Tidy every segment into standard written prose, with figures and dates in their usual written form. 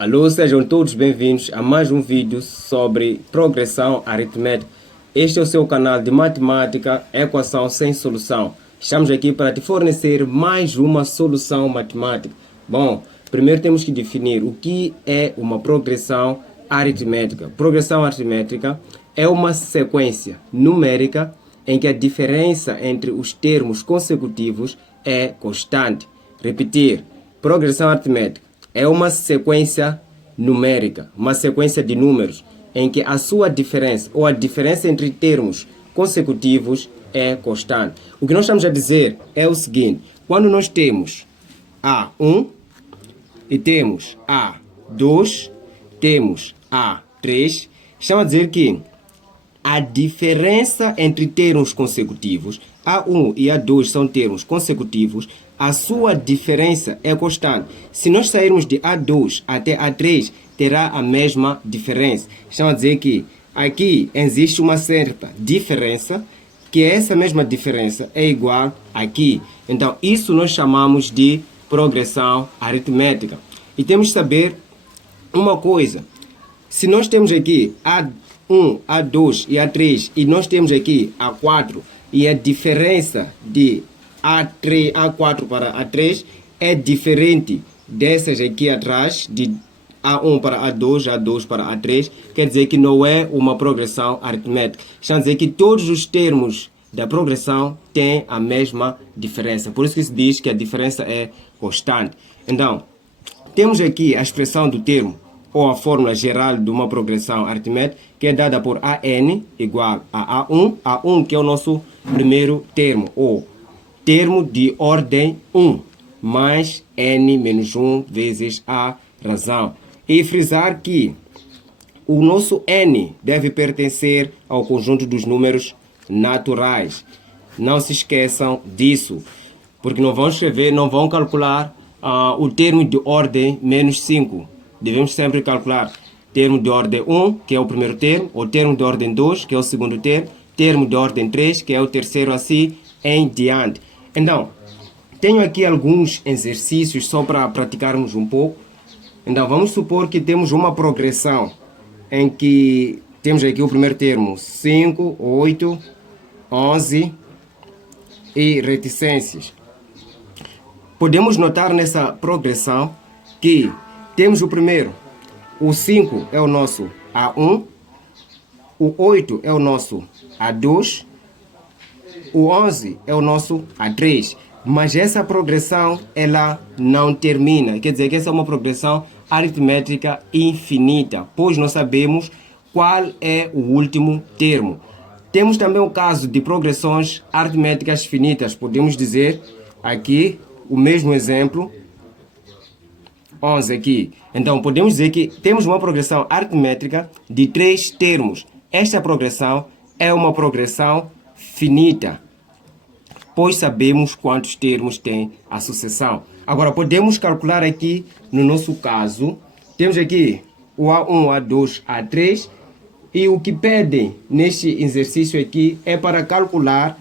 Alô, sejam todos bem-vindos a mais um vídeo sobre progressão aritmética. Este é o seu canal de matemática, equação sem solução. Estamos aqui para te fornecer mais uma solução matemática. Bom, primeiro temos que definir o que é uma progressão aritmética. Progressão aritmética é uma sequência numérica em que a diferença entre os termos consecutivos é constante. Repetir, progressão aritmética é uma sequência numérica, uma sequência de números, em que a sua diferença, ou a diferença entre termos consecutivos, é constante. O que nós estamos a dizer é o seguinte: quando nós temos A1 e temos A2, temos A3, estamos a dizer que a diferença entre termos consecutivos, A1 e A2 são termos consecutivos, a sua diferença é constante. Se nós sairmos de A2 até A3, terá a mesma diferença. Estamos a dizer que aqui existe uma certa diferença, que essa mesma diferença é igual aqui. Então, isso nós chamamos de progressão aritmética. E temos que saber uma coisa. Se nós temos aqui A1, A2 e A3 e nós temos aqui A4 e a diferença de A4 para A3 é diferente dessas aqui atrás, de A1 para A2, A2 para A3, quer dizer que não é uma progressão aritmética. Está a dizer que todos os termos da progressão têm a mesma diferença. Por isso que se diz que a diferença é constante. Então, temos aqui a expressão do termo, ou a fórmula geral de uma progressão aritmética, que é dada por AN igual a A1 que é o nosso primeiro termo, ou termo de ordem 1, mais N menos 1 vezes A razão. E frisar que o nosso N deve pertencer ao conjunto dos números naturais. Não se esqueçam disso, porque não vão escrever, não vão calcular o termo de ordem menos 5. Devemos sempre calcular termo de ordem 1, que é o primeiro termo, ou termo de ordem 2, que é o segundo termo, termo de ordem 3, que é o terceiro, assim em diante. Então, tenho aqui alguns exercícios só para praticarmos um pouco. Então, vamos supor que temos uma progressão em que temos aqui o primeiro termo, 5, 8, 11 e reticências. Podemos notar nessa progressão que temos o primeiro, o 5 é o nosso A1, o 8 é o nosso A2, o 11 é o nosso A3. Mas essa progressão, ela não termina. Quer dizer que essa é uma progressão aritmética infinita, pois nós sabemos qual é o último termo. Temos também o caso de progressões aritméticas finitas. Podemos dizer aqui o mesmo exemplo, 11 aqui. Então, podemos dizer que temos uma progressão aritmética de 3 termos. Esta progressão é uma progressão finita, pois sabemos quantos termos tem a sucessão. Agora, podemos calcular aqui, no nosso caso, temos aqui o A1, A2, A3, e o que pedem neste exercício aqui é para calcular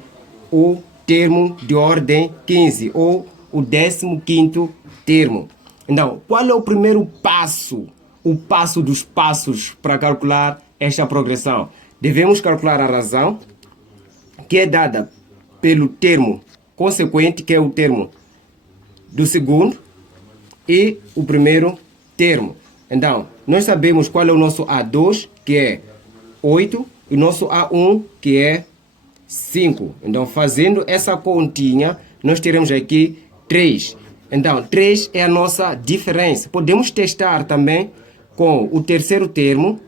o termo de ordem 15, ou o 15º termo. Então, qual é o primeiro passo, o passo dos passos para calcular esta progressão? Devemos calcular a razão, que é dada pelo termo consequente, que é o termo do segundo, e o primeiro termo. Então, nós sabemos qual é o nosso A2, que é 8, e o nosso A1, que é 5. Então, fazendo essa continha, nós teremos aqui 3. Então, 3 é a nossa diferença. Podemos testar também com o terceiro termo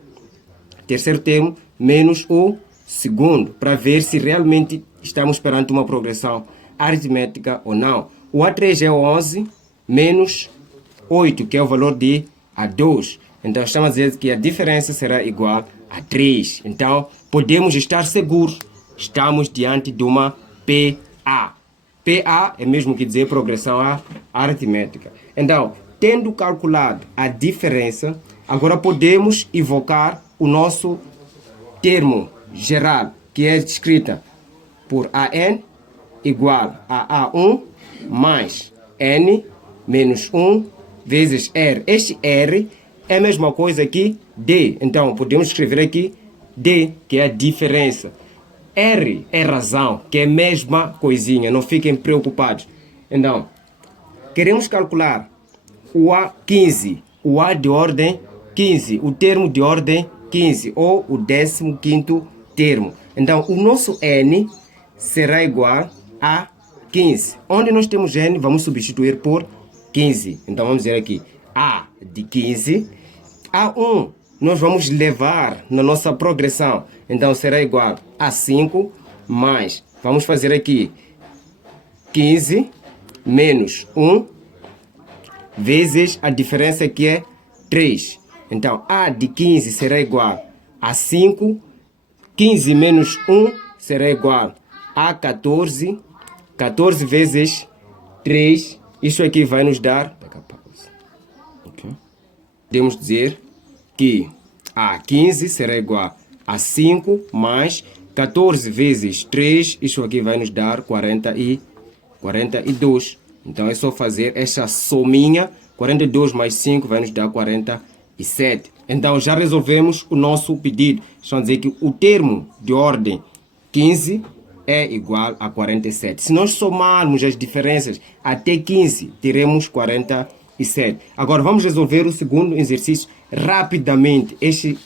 menos o segundo, para ver se realmente estamos perante uma progressão aritmética ou não. O A3 é o 11 menos 8, que é o valor de A2. Então, estamos a dizer que a diferença será igual a 3. Então, podemos estar seguros, estamos diante de uma PA. PA é mesmo que dizer progressão aritmética. Então, tendo calculado a diferença, agora podemos invocar o nosso termo geral, que é escrita por AN igual a A1 mais N menos 1 vezes R. Este R é a mesma coisa que D. Então, podemos escrever aqui D, que é a diferença. R é razão, que é a mesma coisinha, não fiquem preocupados. Então, queremos calcular o A15, o A de ordem 15, o termo de ordem 15, ou o 15º termo. Então, o nosso N será igual a 15. Onde nós temos N, vamos substituir por 15. Então, vamos dizer aqui, A de 15, A1, nós vamos levar na nossa progressão. Então, será igual a 5 mais, vamos fazer aqui, 15 menos 1 vezes a diferença que é 3. Então, A de 15 será igual a 5. 15 menos 1 será igual a 14. 14 vezes 3. Isso aqui vai nos dar... Okay. Podemos dizer que A 15 será igual a 5 mais 14 vezes 3. Isso aqui vai nos dar 42. Então, é só fazer essa sominha. 42 mais 5 vai nos dar 47. Então, já resolvemos o nosso pedido. Estão a dizer que o termo de ordem 15 é igual a 47. Se nós somarmos as diferenças até 15, teremos 47. Agora, vamos resolver o segundo exercício rapidamente. Este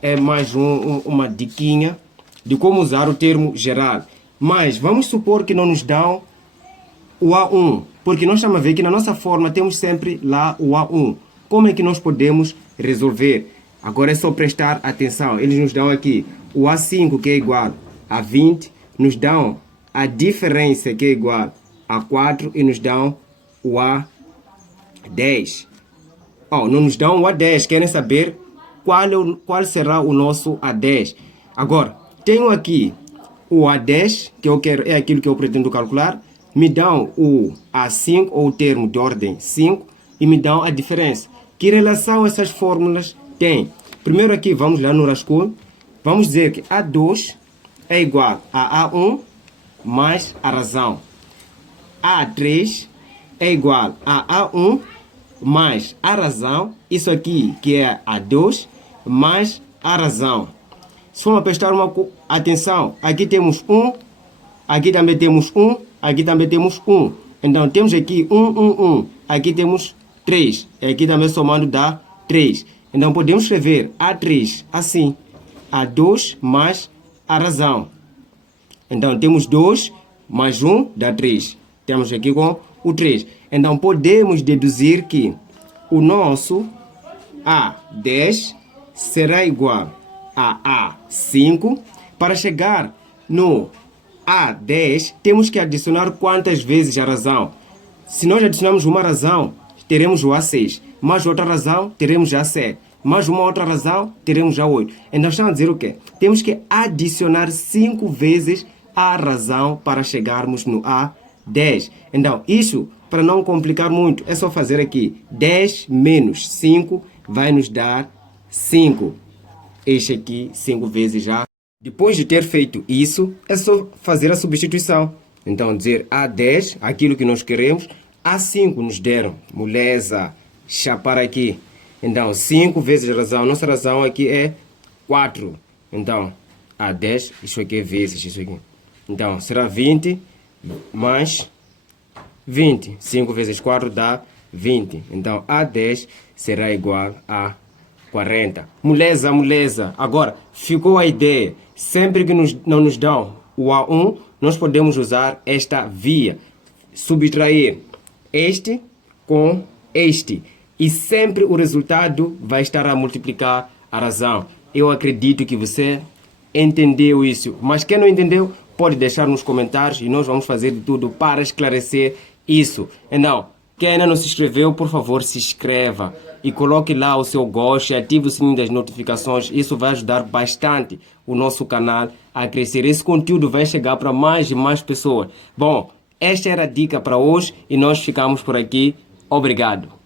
é mais uma diquinha de como usar o termo geral. Mas, vamos supor que não nos dão o A1, porque nós estamos a ver que na nossa forma temos sempre lá o A1. Como é que nós podemos resolver? Agora é só prestar atenção. Eles nos dão aqui o A5, que é igual a 20, nos dão a diferença, que é igual a 4, e nos dão o A10. Não nos dão o A10, querem saber qual será o nosso A10. Agora, tenho aqui o A10, que é aquilo que eu pretendo calcular. Me dão o A5, ou o termo de ordem 5, e me dão a diferença. Que relação essas fórmulas têm? Primeiro aqui, vamos lá no rascunho. Vamos dizer que A2 é igual a A1 mais a razão. A3 é igual a A1 mais a razão. Isso aqui que é A2 mais a razão. Se formos prestar uma atenção, aqui temos 1, aqui também temos 1, aqui também temos 1. Então, temos aqui 1. Aqui temos 3. E aqui também somando dá 3. Então, podemos escrever A3 assim. A2 mais a razão. Então, temos 2 mais 1 dá 3. Temos aqui com o 3. Então, podemos deduzir que o nosso A10 será igual a A5. Para chegar no A10, temos que adicionar quantas vezes a razão? Se nós adicionarmos uma razão, teremos o A6. Mais outra razão, teremos a A7. Mais uma outra razão, teremos a 8. Então, estamos a dizer o quê? Temos que adicionar 5 vezes a razão para chegarmos no A10. Então, isso, para não complicar muito, é só fazer aqui. 10 menos 5 vai nos dar 5. Este aqui, 5 vezes já. Depois de ter feito isso, é só fazer a substituição. Então, dizer A10, aquilo que nós queremos, A5 nos deram. Moleza, chapar aqui. Então, 5 vezes a razão. Nossa razão aqui é 4. Então, A10, isso aqui é vezes isso aqui. Então, será 20 mais 20. 5 vezes 4 dá 20. Então, A10 será igual a 40. Moleza. Agora, ficou a ideia. Sempre que não nos dão o A1, nós podemos usar esta via. Subtrair este com este. E sempre o resultado vai estar a multiplicar a razão. Eu acredito que você entendeu isso. Mas quem não entendeu, pode deixar nos comentários e nós vamos fazer de tudo para esclarecer isso. Então, quem ainda não se inscreveu, por favor, se inscreva e coloque lá o seu gosto e ative o sininho das notificações. Isso vai ajudar bastante o nosso canal a crescer. Esse conteúdo vai chegar para mais e mais pessoas. Bom, esta era a dica para hoje e nós ficamos por aqui. Obrigado.